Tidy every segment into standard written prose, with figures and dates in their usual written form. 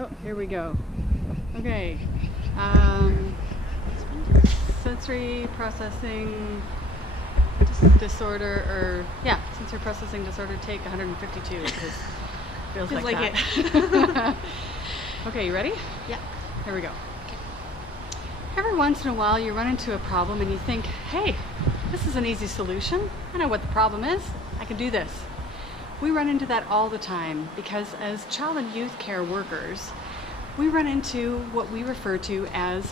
Oh, here we go. Okay. Sensory processing disorder, or yeah, sensory processing disorder, take 152, because feels like that. It. Okay, you ready? Yeah. Here we go. Every once in a while you run into a problem and you think, hey, this is an easy solution. I know what the problem is. I can do this. We run into that all the time because as child and youth care workers, we run into what we refer to as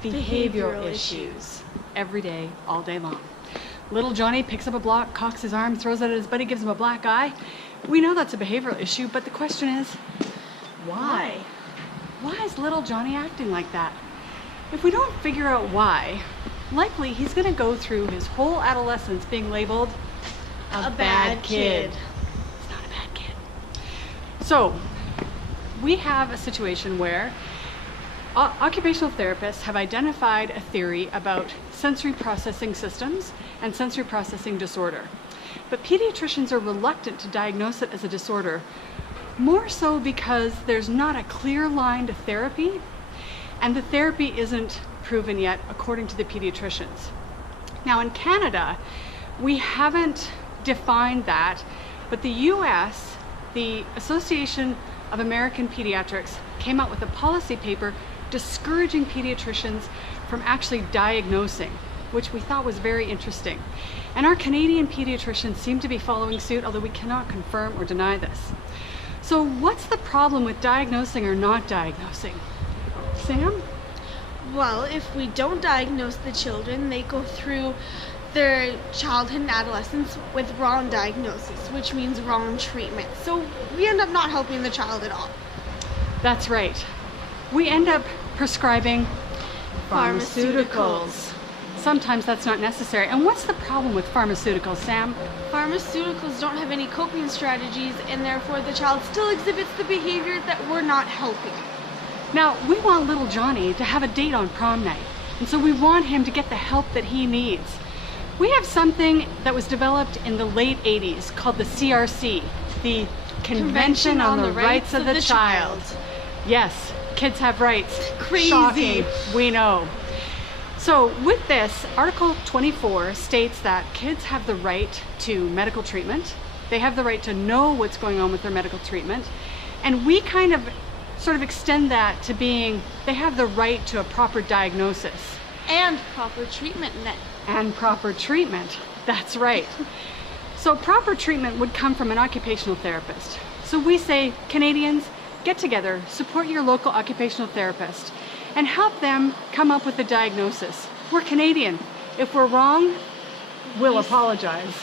behavioral issues every day, all day long. Little Johnny picks up a block, cocks his arm, throws it at his buddy, gives him a black eye. We know that's a behavioral issue, but the question is, why? Why is little Johnny acting like that? If we don't figure out why, likely he's going to go through his whole adolescence being labeled a bad kid. He's not a bad kid. So, we have a situation where occupational therapists have identified a theory about sensory processing systems and sensory processing disorder. But pediatricians are reluctant to diagnose it as a disorder, more so because there's not a clear line to therapy, and the therapy isn't proven yet according to the pediatricians. Now in Canada, we haven't defined that, but the US, the Association of American Pediatrics, came out with a policy paper discouraging pediatricians from actually diagnosing, which we thought was very interesting. And our Canadian pediatricians seem to be following suit, although we cannot confirm or deny this. So what's the problem with diagnosing or not diagnosing? Sam? Well, if we don't diagnose the children, they go through their childhood and adolescence with wrong diagnosis, which means wrong treatment. So we end up not helping the child at all. That's right. We end up prescribing pharmaceuticals. Sometimes that's not necessary. And what's the problem with pharmaceuticals, Sam? Pharmaceuticals don't have any coping strategies, and therefore the child still exhibits the behavior that we're not helping. Now, we want little Johnny to have a date on prom night, and so we want him to get the help that he needs. We have something that was developed in the late 80s called the CRC, the Convention on the Rights of the Child. Yes, kids have rights. Crazy. Shocking, we know. So with this, Article 24 states that kids have the right to medical treatment. They have the right to know what's going on with their medical treatment. And we kind of sort of extend that to being, they have the right to a proper diagnosis. And proper treatment. And proper treatment, that's right. So proper treatment would come from an occupational therapist. So we say, Canadians, get together, support your local occupational therapist, and help them come up with a diagnosis. We're Canadian. If we're wrong, we'll apologize.